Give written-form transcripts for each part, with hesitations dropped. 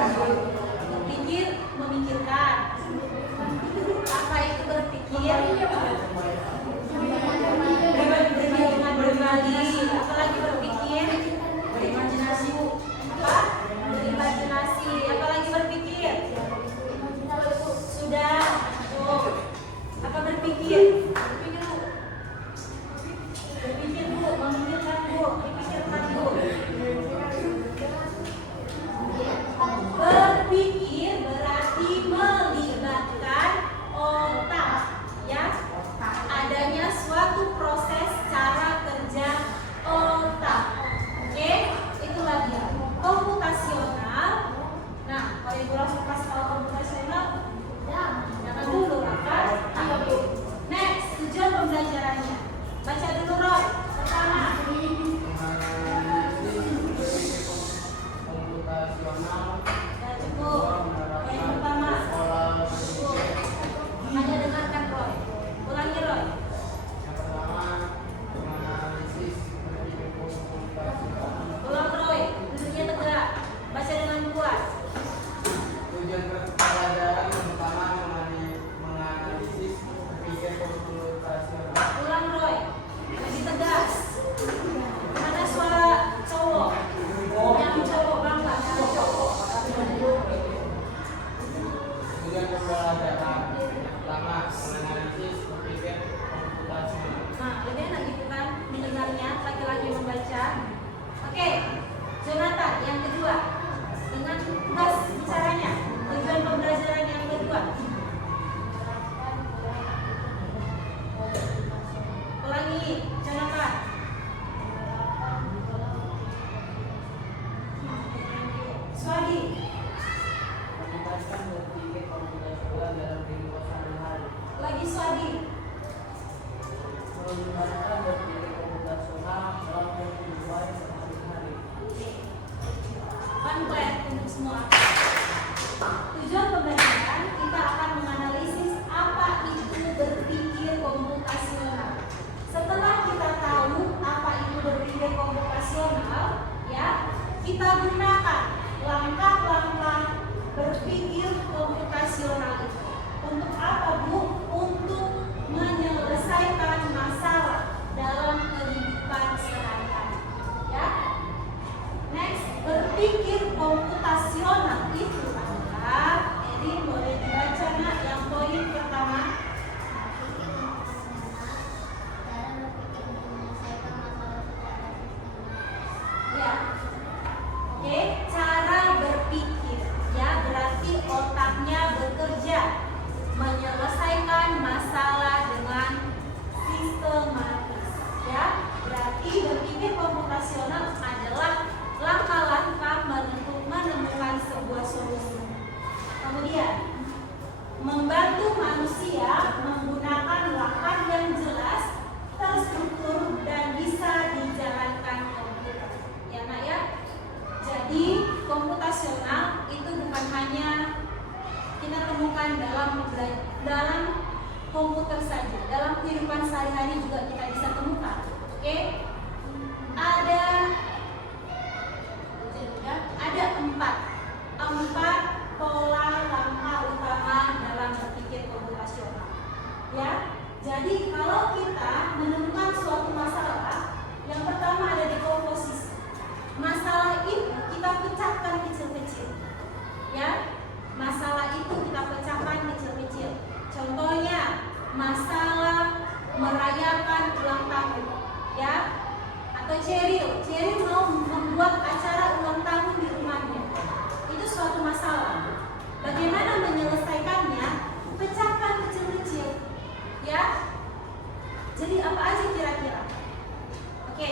Berpikir, memikirkan. Apa itu berpikir? Berimajinasi. Apalagi berpikir? Berimajinasi. Apa? Berimajinasi. Apalagi berpikir? Sudah. Oh. Apa berpikir? Berpikir Bu, memikirkan Bu, dipikirkan Bu. Berpikir berarti melibatkan otak, ya. Adanya suatu proses cara kerja otak. Oke, itulah dia. Komputasional. Nah, kalau Ibu langsung kasih tahu komputasional, jangan dulu apa? Next, tujuan pembelajarannya. Baca dulu Roy. Pertama. Ya cukup. Yang pertama. Hanya dengarkan Roy. Ulangi Roy. Ulang Roy. Duduknya tegak. Baca dengan kuat. Tujuan pelajaran pertama menganalisis berpikir komputasional. Ulang Roy. Lebih tegas. Mana suara cowok? Yang cowok bangga. Yang cowok. Tujuan pembelajaran pertama menganalisis berpikir komputasional. Nah, lebih enak gitu kan mendengarnya, laki-laki membaca. Oke, Jonathan yang kedua. Dengan tegas bicaranya. Tujuan pembelajaran yang kedua. Ulangi, Jonathan. Swadi. Meningkatkan berpikir komputasional dalam kehidupan sehari-hari. Lagi Swadi. Meningkatkan berpikir komputasional dalam kehidupan sehari-hari. One point untuk semua. Tujuan pembelajaran kita akan menganalisis apa itu berpikir komputasional. Setelah kita tahu apa itu berpikir komputasional, ya, kita gunakan langkah-langkah berpikir komputasional itu. Untuk apa, Bu? Untuk menyelesaikan masalah dalam kehidupan sehari-hari. Ya. Next, berpikir komputasional itu adalah, Edi boleh dibaca nak yang poin pertama. Ya. Oke, cara berpikir, ya, berarti otaknya bekerja menyelesaikan masalah dengan sistematis, ya. Berarti berpikir komputasional adalah langkah-langkah menemukan sebuah solusi. Kemudian, membantu manusia menggunakan lahan yang jelas, terstruktur, dan bisa dijalankan komputer. Ya nak ya. Jadi komputasional itu bukan hanya kita temukan dalam komputer saja, dalam kehidupan sehari-hari juga kita bisa temukan. Oke? Ada empat pola langkah utama dalam berpikir komputasional. Ya, jadi kalau kita menemukan suatu masalah, yang pertama ada dekomposisi. Masalah itu kita pecahkan kecil-kecil. Ya, masalah itu kita pecahkan kecil-kecil. Contohnya, masalah merayakan ulang tahun. Ya, atau Cheryl mau membuat acara ulang tahun di rumahnya. Itu suatu masalah. Bagaimana menyelesaikannya? Pecahkan kecil-kecil. Ya. Jadi apa aja kira-kira? Oke.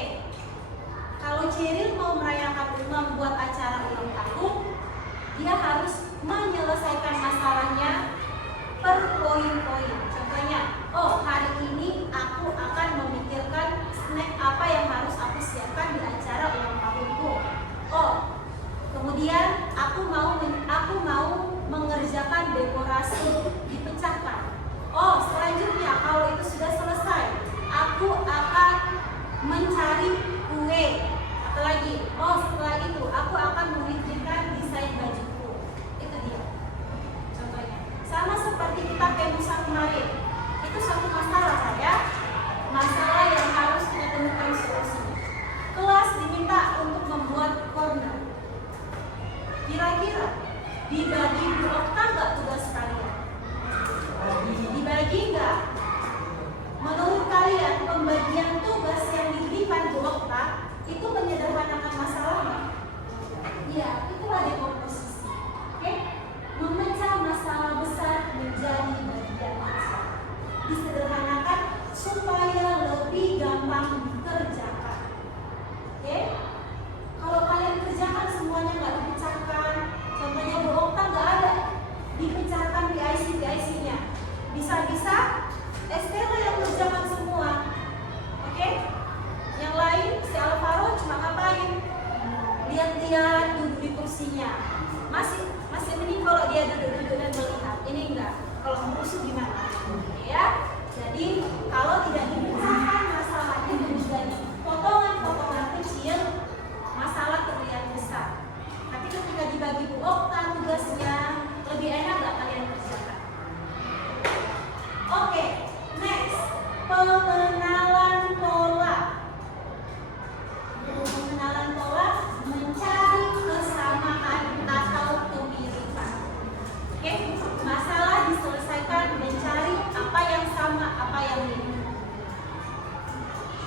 Kalau Cheryl mau membuat acara ulang tahun, dia harus menyelesaikan masalahnya per poin-poin. Contohnya, oh hari ini aku akan memikirkan snack apa yang harus aku siapkan di acara ulang tahunku. Oh, kemudian aku mau mengerjakan dekorasi, dipecahkan. Oh, selanjutnya kalau itu sudah selesai, aku akan mencari kue. Apalagi, oh setelah itu aku akan memikirkan desain bajuku. Dibagi Bu Okta nggak tugas kalian? Dibagi nggak? Menurut kalian pembagian tugas yang diberikan Bu Okta itu menyederhanakan masalah nggak? Iya, itulah dekomposisi. Oke? Memecah masalah besar menjadi bagian kecil. Disederhanakan supaya lebih gampang dikerjakan. Oke? Kalau kalian kerjakan semuanya nggak dipecahkan, contohnya Bu Okta nggak ada dipecahkan PIC-nya. Bisa-bisa Estella yang kerjakan semua. Oke? Yang lain si Alvaro cuma ngapain? Lihat-lihat, duduk di kursinya. Masih mending kalau dia duduk-duduk dan melihat. Ini enggak. Kalau merusuh gimana? Ya. Jadi kalau tidak dipecahkan masalahnya menjadi potongan-potongan kecil, masalah terlihat besar. Tapi ketika dibagi Bu Okta tugasnya, lebih enak nggak kalian kerjakan? Oke, next, pengenalan pola. Pengenalan pola mencari kesamaan atau kemiripan. Oke, masalah diselesaikan mencari apa yang sama, apa yang mirip.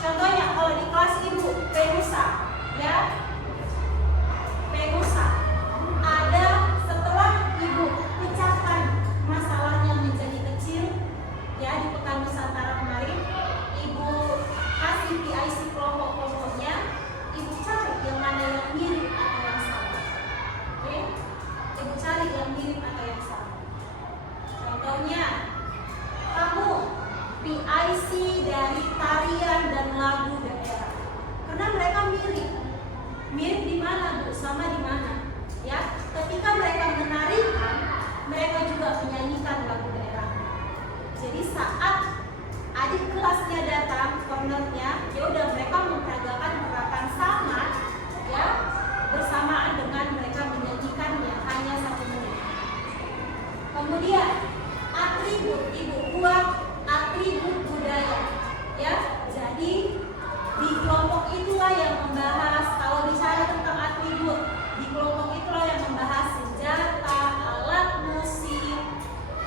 Contohnya kalau di kelas Ibu Penusa, ya, Penusa ada setelah Ibu pecahkan masalahnya menjadi kecil, ya di Pekan Nusantara kemarin, Ibu kasih PIC kelompok-kelompoknya, Ibu cari yang mana yang mirip atau yang sama. Oke, Ibu cari yang mirip atau yang sama. Contohnya, kamu PIC dari tarian dan lagu daerah, karena mereka mirip. Mirip di mana, Bu? Sama di mana? Ya, ketika mereka menarikan, mereka juga menyanyikan lagu daerah. Jadi saat adik kelasnya datang, cornernya, ya udah mereka memperagakan gerakan sama, ya, bersamaan dengan mereka menyanyikannya hanya 1 menit. Kemudian atribut, Ibu buat atribut budaya, ya. Jadi di kelompok itulah yang membahas, kalau bicara tentang atribut, di kelompok itulah yang membahas senjata, alat musik,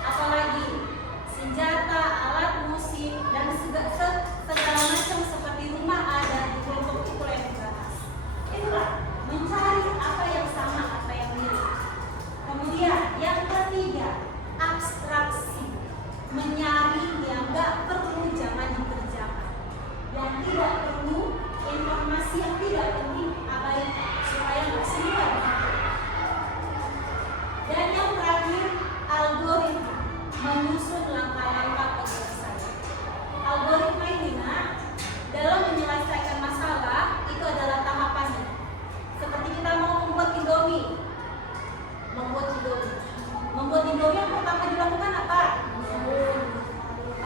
apalagi senjata, alat musik, dan segala macam seperti rumah ada di kelompok itulah yang dibahas. Itulah mencari apa yang sama, apa yang mirip. Kemudian yang ketiga, abstraksi, menyaring yang nggak perlu jangan dikerjakan, dan tidak perlu informasi yang tidak penting abaikan supaya nggak semua dipakai. Dan yang terakhir, algoritma, menyusun langkah-langkah penyelesaian. Algoritma ini, dalam menyelesaikan masalah itu adalah tahapannya. Seperti kita mau membuat Indomie. Membuat Indomie yang pertama dilakukan apa?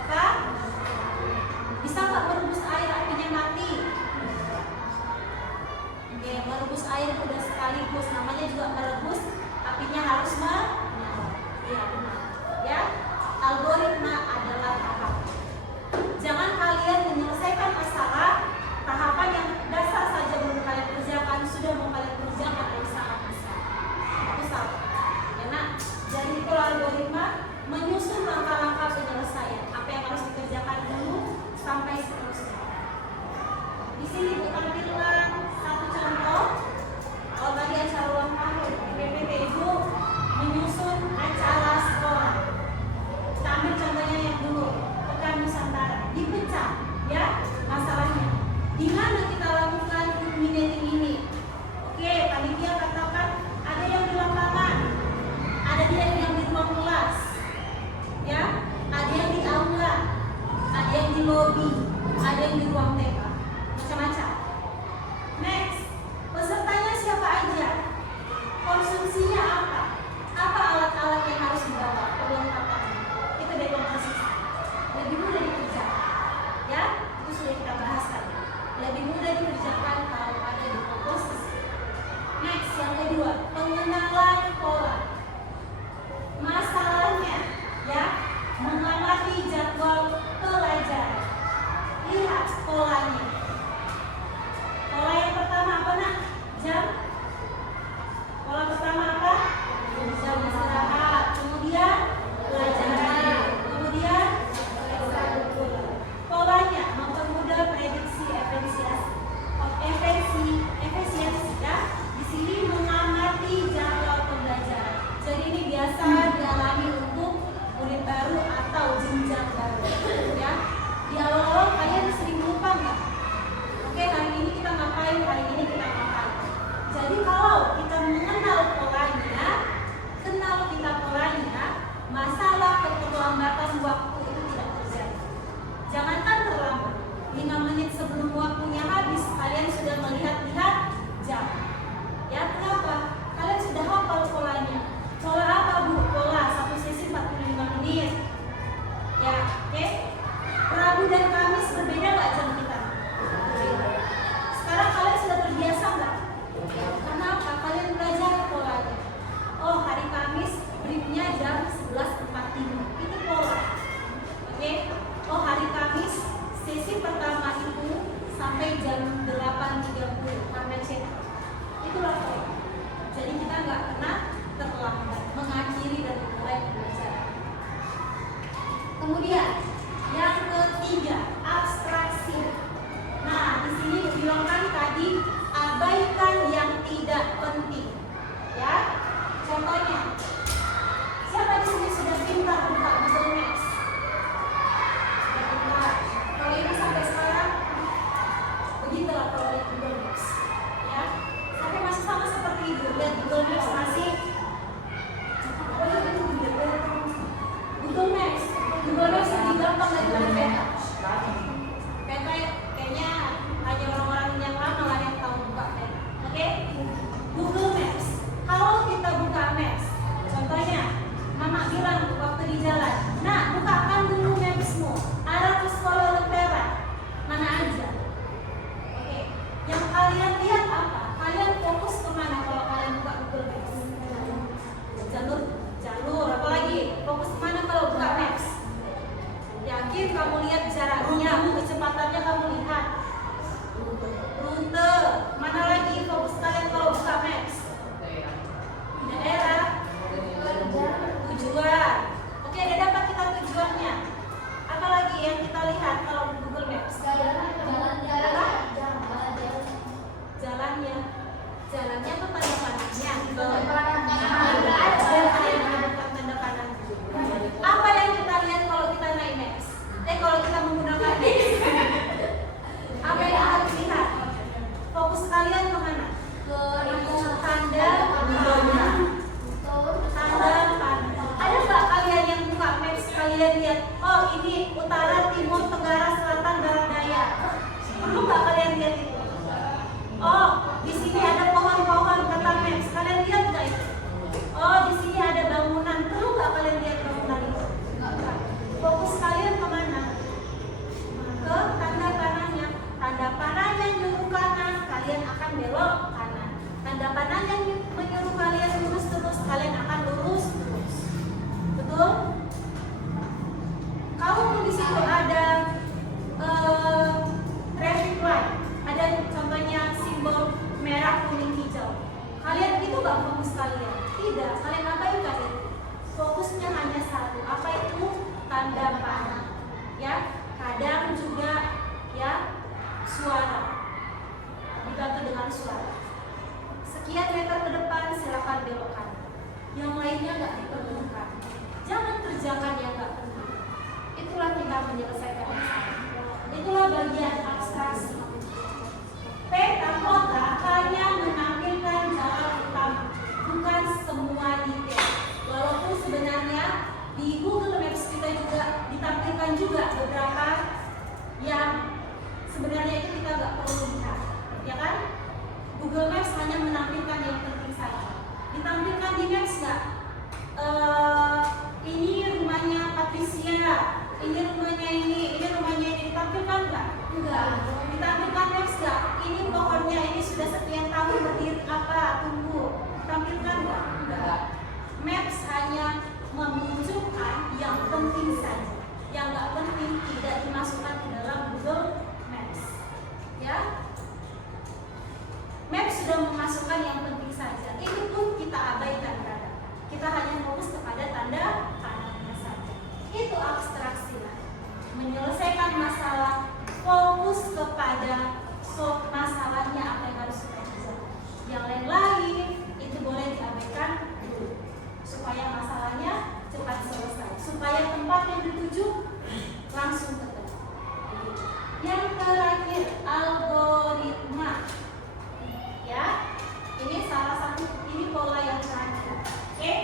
Apa? Bisa nggak merebus air apinya mati? Oke, merebus air udah sekaligus, namanya juga merebus, apinya harus menyala. Iya, benar. Ya, algoritma adalah tahap. Jangan kalian menyelesaikan masalah tahapan yang dasar saja belum kalian kerjakan, sudah mau kalian kerjakan yang sangat besar. Itu salah. Ya, nak. Jadi itu algoritma menyusun langkah-langkah penyelesaian. Apa yang harus dikerjakan dulu sampai seterusnya. Di sini tampilkan satu contoh. Kalau tadi acara ulang tahun di PPT Ibu menyusun acara sekolah. Kita ambil contohnya yang dulu, Pekan Nusantara, dipecah, ya masalahnya. Tanda panah. Tanda panah. Ada nggak kalian yang buka maps kalian lihat? Oh ini utara, timur, tenggara, selatan, barat, daya. Perlu nggak kalian lihat itu? Oh di sini ada pohon-pohon kata maps. Kalian lihat nggak itu? Oh di sini ada bangunan. Perlu nggak kalian lihat bangunan itu? Fokus kalian kemana? Ke tanda panahnya. Tanda panahnya nyuruh kanan, kalian akan belok kanan. Tanda panahnya menyuruh kalian lurus terus, kalian akan lurus terus. Betul? Kalau di situ ada traffic light, ada contohnya simbol merah, kuning, hijau. Kalian itu nggak fokus kalian? Tidak, kalian abaikan itu. Fokusnya hanya satu. Apa itu? Tanda panah. Ya, kadang juga ya suara. Dibantu dengan suara. Sekian meter ke depan silakan belokkan. Yang lainnya nggak diperlukan. Jangan kerjakan yang nggak penting. Itulah kita menyelesaikan masalah. Itulah bagian abstraksi. Peta kota hanya menampilkan jalan utama, bukan semua detail. Walaupun sebenarnya di Google Maps kita juga ditampilkan juga beberapa yang sebenarnya itu kita nggak perlu lihat, ya kan? Google Maps hanya menampilkan yang penting saja. Ditampilkan di Maps nggak? Ini rumahnya Patricia, ini rumahnya ini rumahnya ini, ditampilkan nggak? Enggak. Ditampilkan Maps nggak? Ini pohonnya ini sudah sekian tahun berdiri apa tumbuh, ditampilkan nggak? Enggak. Maps hanya menunjukkan yang penting saja, yang nggak penting tidak dimasukkan ke dalam Google Maps, ya. Maps sudah memasukkan yang penting saja, itu pun kita abaikan kadang. Kita hanya fokus kepada tanda panahnya saja. Itu abstraksi lah. Menyelesaikan masalah, fokus kepada masalahnya apa yang harus kita kerjakan. Yang lain-lain itu boleh diabaikan dulu, supaya masalahnya cepat selesai, supaya tempat yang dituju langsung ketemu. Yang terakhir, algoritma. Ya, ini salah satu, ini pola yang terakhir. Oke,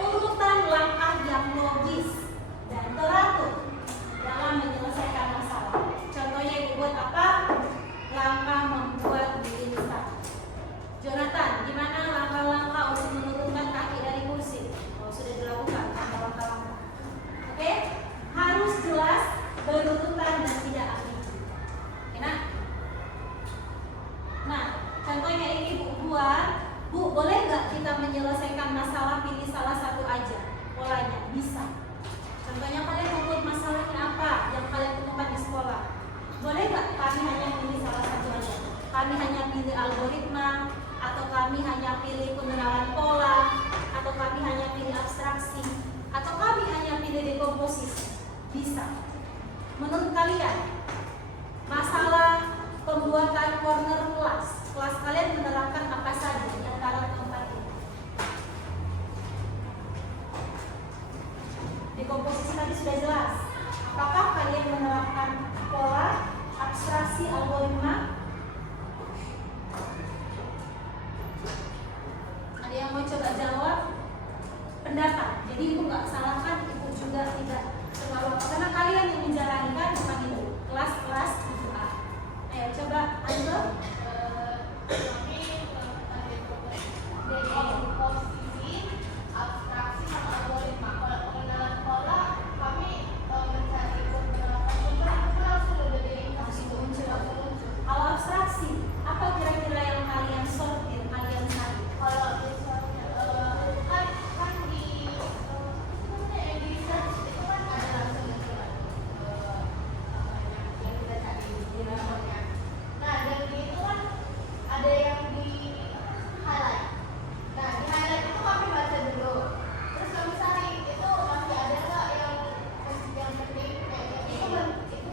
urutan langkah yang logis dan teratur dalam menyelesaikan masalah. Contohnya ibu buat apa? Langkah membuat mie instan. Jonathan, gimana langkah-langkah untuk menurunkan kaki dari kursi? Oh, sudah dilakukan langkah-langkah. Oke, harus jelas, berurutan dan tidak ambigu. Enak? Nah, contohnya ini Bu buat, Bu boleh nggak kita menyelesaikan masalah pilih salah satu aja polanya? Bisa. Contohnya kalian membuat masalahnya apa yang kalian temukan di sekolah? Boleh nggak kami hanya pilih salah satu aja? Kami hanya pilih algoritma, atau kami hanya pilih pengenalan pola, atau kami hanya pilih abstraksi, atau kami hanya pilih dekomposisi? Bisa. Menurut kalian, masalah pembuatan corner kelas kalian menerapkan apa saja di antara keempat ini? Dekomposisi tadi sudah jelas. Apakah kalian menerapkan pola, abstraksi, algoritma? Ada yang mau coba jawab? Pendapat. Jadi ibu nggak salahkan, ibu juga tidak terlalu apa, karena kalian yang menjalankan bukan ibu. Kelas-kelas ibu A. Ayo coba Anto. Dekomposisi, abstraksi, sama algoritma. Kalau pengenalan pola, kami mencari beberapa sumber itu langsung udah diringkas itu muncul. Kalau abstraksi, apa kira-kira yang kalian sortir, kalian cari? Kalau misalnya kan di research itu kan ada langsung yang kita cari di namanya. Nah dari itu kan ada yang di highlight. Nah di highlight itu kami baca dulu. Terus kami cari itu masih ada nggak yang penting kayak itu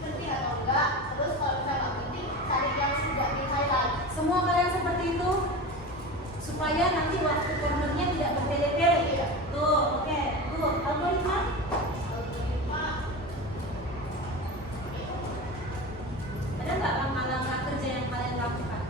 penting atau enggak. Terus kalau misalnya nggak penting cari yang sudah di highlight. Semua kalian seperti itu? Supaya nanti waktu cornernya tidak bertele-tele. Tuh, oke. Tuh, algoritma. Ada nggak langkah-langkah kerja yang kalian lakukan?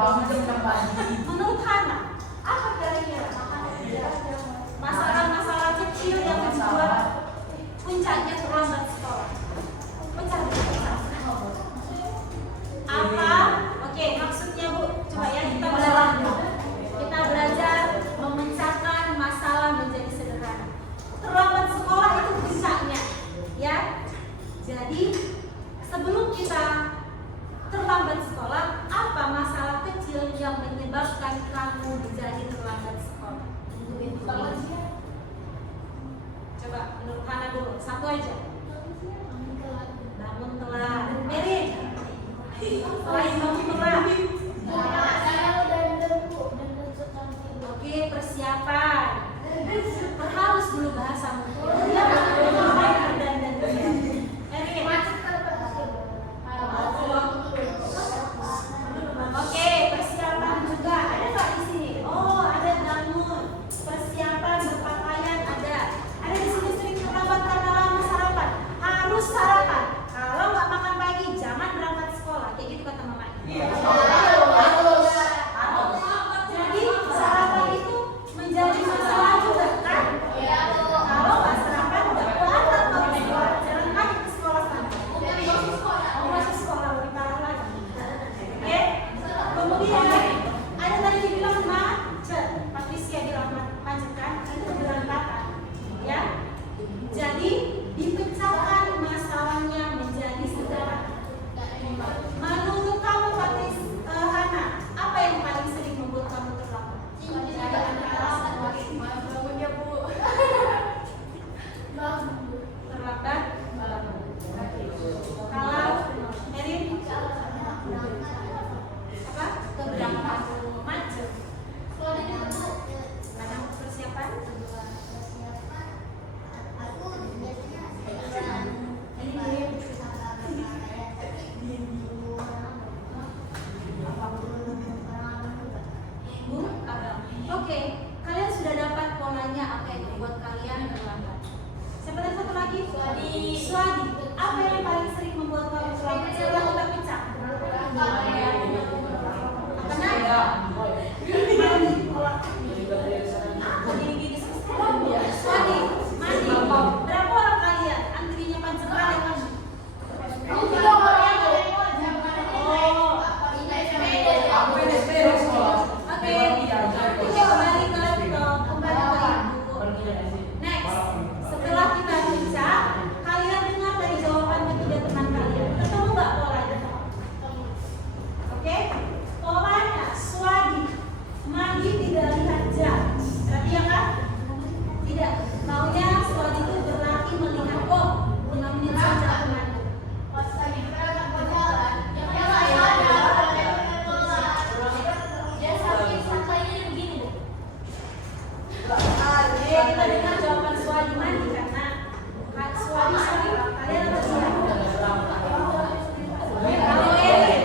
Menurut Hana, apa kira-kira masalah-masalah kecil yang membuat puncaknya terlambat sekolah? Apa? Oke, maksudnya Bu, coba ya kita belajar memecahkan masalah menjadi sederhana. Terlambat sekolah itu puncaknya, ya. Jadi sebelum kita terlambat sekolah, apa masalah kecil yang menyebabkan kamu menjadi terlambat sekolah? Coba menurut Hana dulu, satu aja. Bangun telat. Mary, selain bangun telat, oke, persiapan. Harus dulu bahasamu. Oke, persiapan juga ada nggak di sini? Oh, ada bangun, persiapan berpakaian ada di sini sering terlambat karena lama sarapan. Harus sarapan. Kalau nggak makan pagi, jangan berangkat sekolah. Kayak gitu kata mama. Jadi sarapan itu menjadi masalah juga kan? Kalau nggak sarapan, nggak berangkat ke sekolah. Jangan lagi ke sekolah sana. Masuk sekolah lebih parah lagi. Oke? Kemudian ada tadi dibilang macet. Patricia bilang macet kan? Itu berantakan. Ya. Jadi dipecahkan masalahnya menjadi sederhana. Menurut kamu Hana, apa yang paling sering membuat kamu terlambat? Terlambat? Kalau Erin? Apa? Keberangkatan macet. Karena persiapan? Oke, kalian sudah dapat polanya apa yang membuat kalian terlambat. Siapa tadi satu lagi? Swadi. Apa yang paling sering membuat kamu terlambat? Setelah kita pecah. Swadi, mandi. Berapa orang kalian? Antrinya panjang kali kan? Oke, kembali ke laptop, kembali ke ibu. Next, setelah kita pecah, kalian dengar dari jawaban ketiga teman kalian. Ketemu nggak polanya? Oke, polanya Swadi mandi tidak lihat jam. Berarti ya kan? Tidak. Maunya Swadi itu berlatih melihat 5 menit saja aku mandi. Kita dengar jawaban Swadi mandi karena Swadi kalian apa sih? Kalau Erin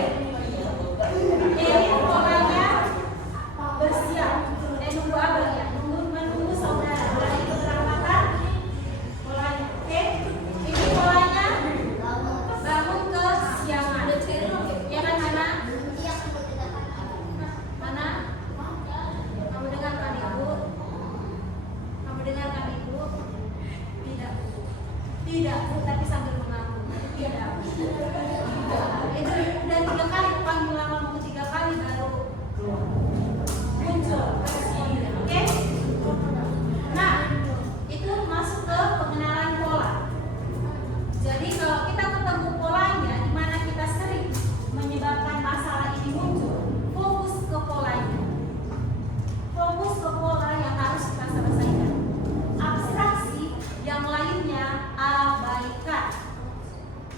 polanya bersiap. Nunggu apa ya? Menunggu saudara dari keberangkatan polanya. Oke? Ini polanya bangun ke siangan. Ya kan Hana? Mana? Kamu dengarkan ibu? Kamu dengarkan ibu? Tidak. Tidak, tapi sambil mengaku. Tidak. Itu udah 3 kali panggilan kamu 3 kali baru muncul. Oke? Nah, itu masuk ke pengenalan pola. Jadi kalau kita ketemu polanya, di mana kita sering menyebabkan masalah ini muncul, fokus ke polanya. Fokus ke pola yang harus kita selesaikan. Abstraksi yang lainnya abaikan.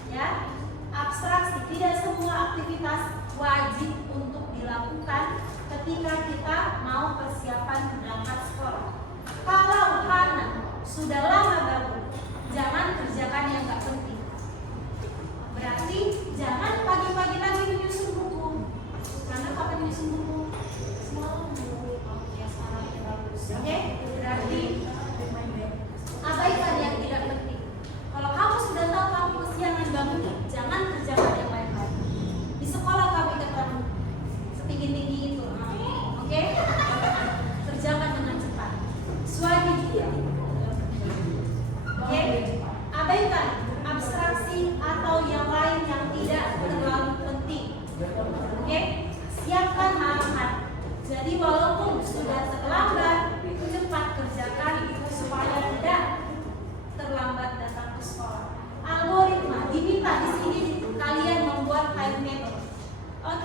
Ya, abstraksi tidak semua aktivitas wajib untuk dilakukan ketika kita mau persiapan berangkat sekolah. Kalau Hana sudah lama bangun, jangan kerjakan yang gak penting. Berarti jangan pagi-pagi lagi menyusun buku. Karena kapan menyusun buku? Semalam. Ya sekarang ya bagus. Oke? Berarti abaikan yang tidak penting. Kalau kamu sudah tahu kamu kesiangan bangun, jangan kerjakan yang lain-lain. Di sekolah kami ketemu setinggi-tinggi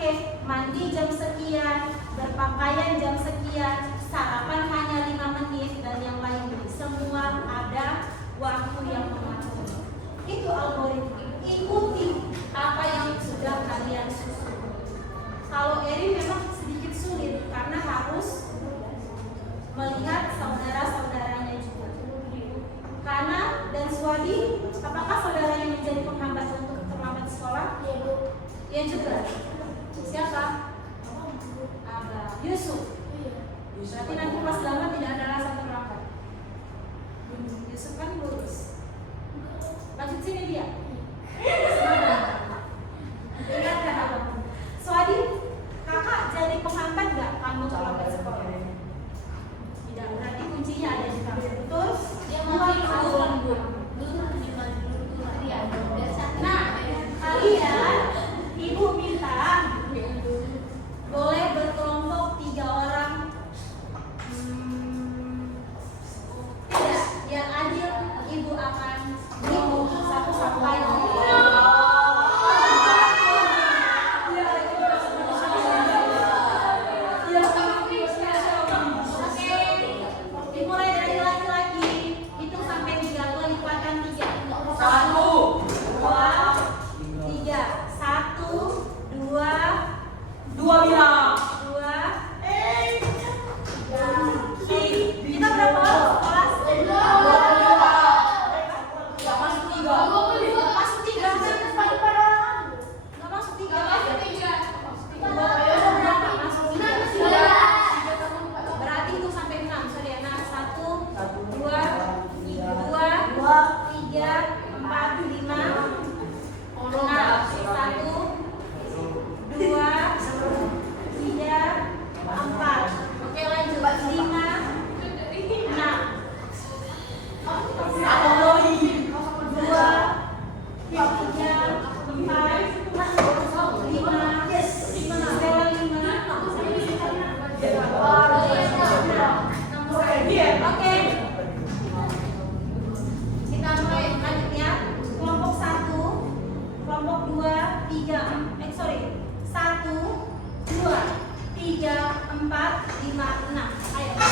Oke, mandi jam sekian, berpakaian jam sekian, sarapan hanya 5 menit, dan yang lain semua ada waktu yang mengatur. Itu algoritma. Ikuti apa yang sudah kalian susun. Kalau Eri memang sedikit sulit karena harus melihat saudara-saudaranya juga. Kana dan Swadi, apakah saudaranya menjadi penghambat untuk terlambat sekolah? Iya, Bu. Iya juga. Siapa? Abah. Yusuf. Berarti nanti pas lama tidak ada rasa terlambat. Yusuf kan lurus. Lanjut sini dia. Ingat kan abang? Swadi, kakak jadi penghambat nggak kamu terlambat sekolah? Tidak. Berarti kuncinya ada di kamu. Betul? Dia mau turun, Bu. Turun di mana dulu? Iya, dari sana. Nah, kalian, ibu minta boleh berkelompok 3 orang. Tidak, biar adil, ibu akan hitung 1 sampai 10. Dimulai dari laki-laki, hitung sampai 3, gue lipatkan 3. 1, 2, 3. 1, 2, 2 bilang. 2. Kita berapa kelas? 2. Gak masuk 3. Masuk 3. Gak masuk 3. Berarti itu sampai 6. Sorry ya. Nah, 1, 2, 3, 4, 5. Nah, 1, 2, 3, 4. Oke, lanjut. 5, 6. 1, 2, 3, 4, 5. Stella 5. Oke. Kita mulai lanjut ya. Kelompok 1, kelompok 2, 3, 1, 2, 3, 4, 5, 6. Ayo. 1,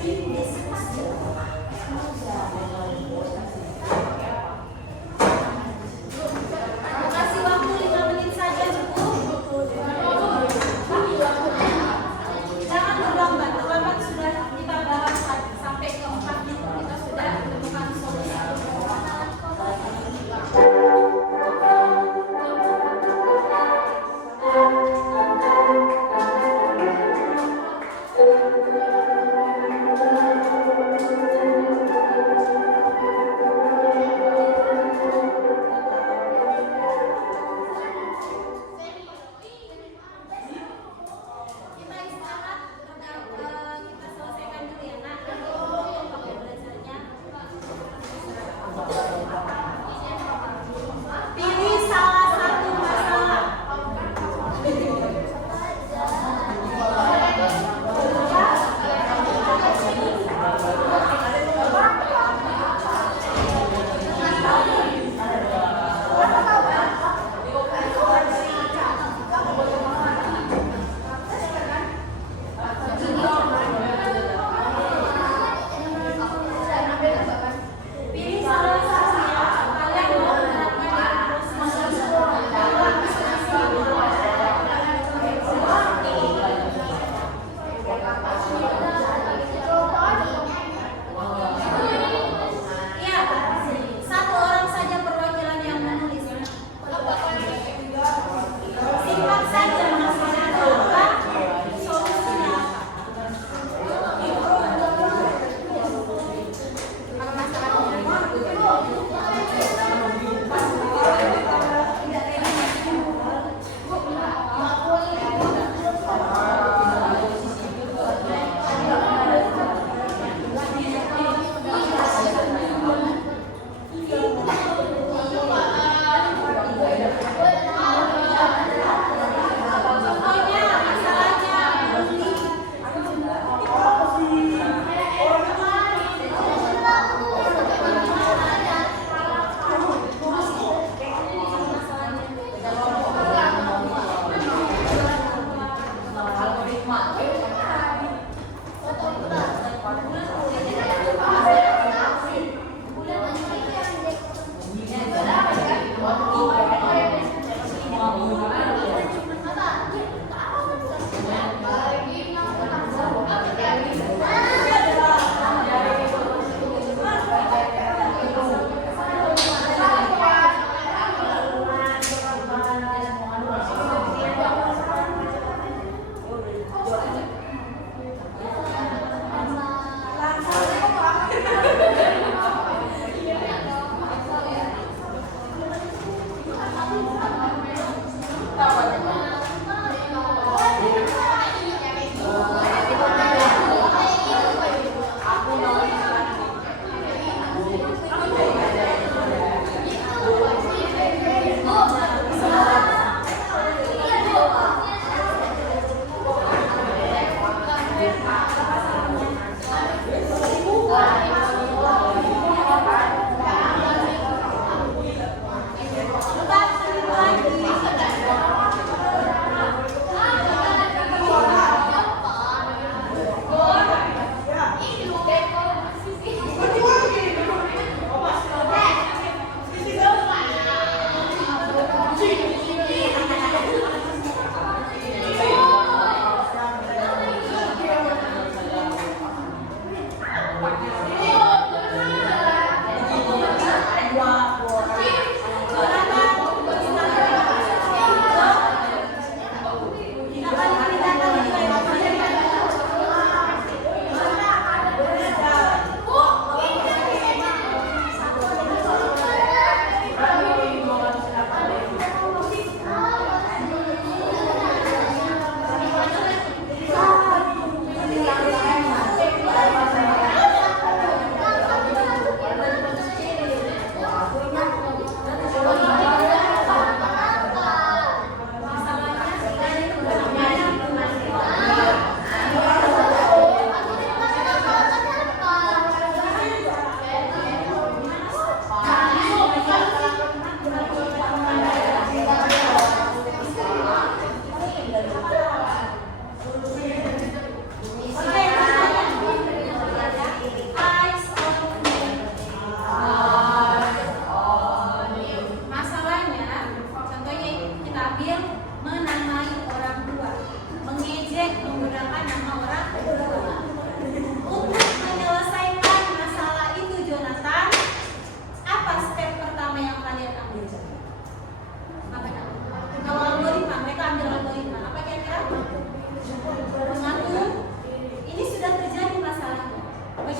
tim diskusi. Kasih waktu 5 menit saja cukup. Jangan terlambat, terlambat sudah kita bahas sampai ke 4 itu kita sudah menemukan solusi.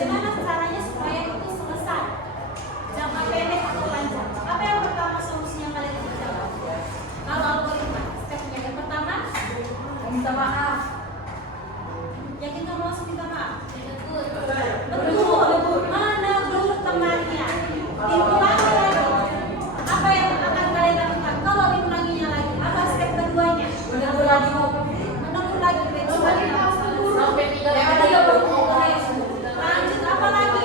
bagaimana caranya supaya itu selesai? Jangka pendek atau panjang? Apa yang pertama solusinya kalian kerjakan? Kalau algoritma, stepnya yang pertama, Minta maaf. yakin kamu langsung minta maaf? Betul. Betul. Menegur temannya. Diulangi lagi. Apa yang akan kalian lakukan? Kalau diulanginya lagi, apa step keduanya? Menegur lagi, Bu. Menegur lagi. Sampai 3 kali. Lanjut apa lagi?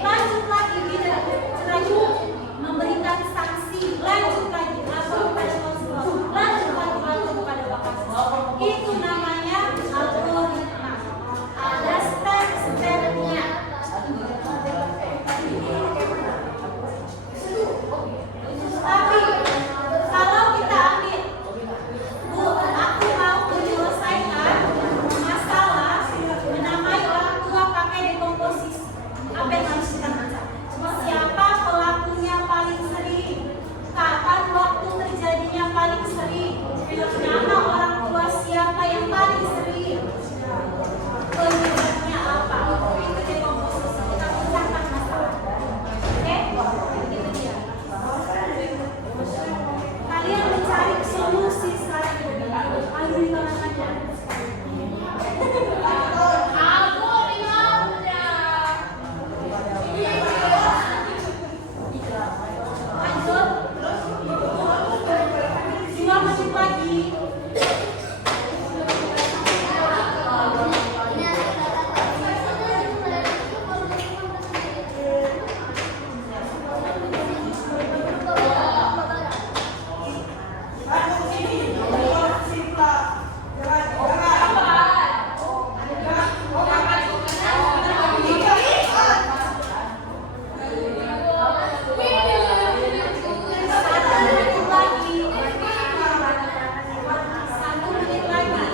Lanjut lagi tidak lanjut memberikan sanksi. Lanjut lagi lapor kepada konselor. Lanjut lagi lapor kepada bapak. Itu namanya algoritma. Ada step-stepnya. Tapi kalau kita ambil, Bu, aku mau menyelesaikan masalah menamai orang tua pakai dekomposisi. Apa yang harus kita baca? Siapa pelakunya paling sering? Kapan waktu terjadinya paling sering? Nama orang tua siapa yang paling sering? Penyebabnya apa? Itu dekomposisi. Kita pecahkan masalah. Oke? Itu dia. Kalian mencari solusi saat ini. Ayo dilakukan. Lanjut. 2 menit lagi. Satu menit lagi.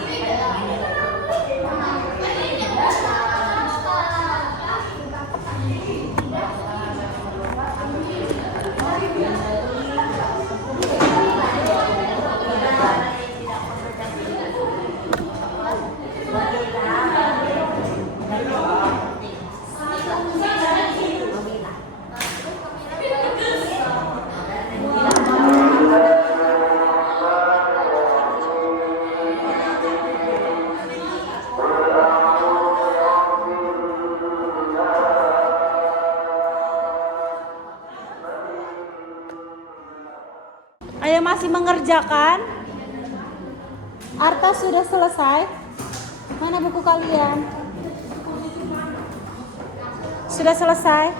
Ayo masih mengerjakan? Arta sudah selesai? Mana buku kalian? Sudah selesai?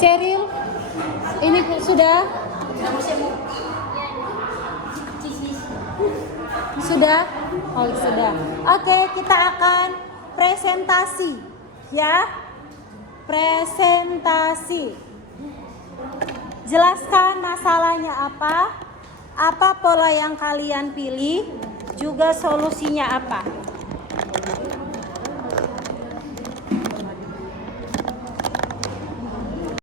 Ceril, ini sudah? Sudah? Oh, sudah. Oke, kita akan presentasi. Ya. Presentasi. Jelaskan masalahnya apa pola yang kalian pilih, juga solusinya apa.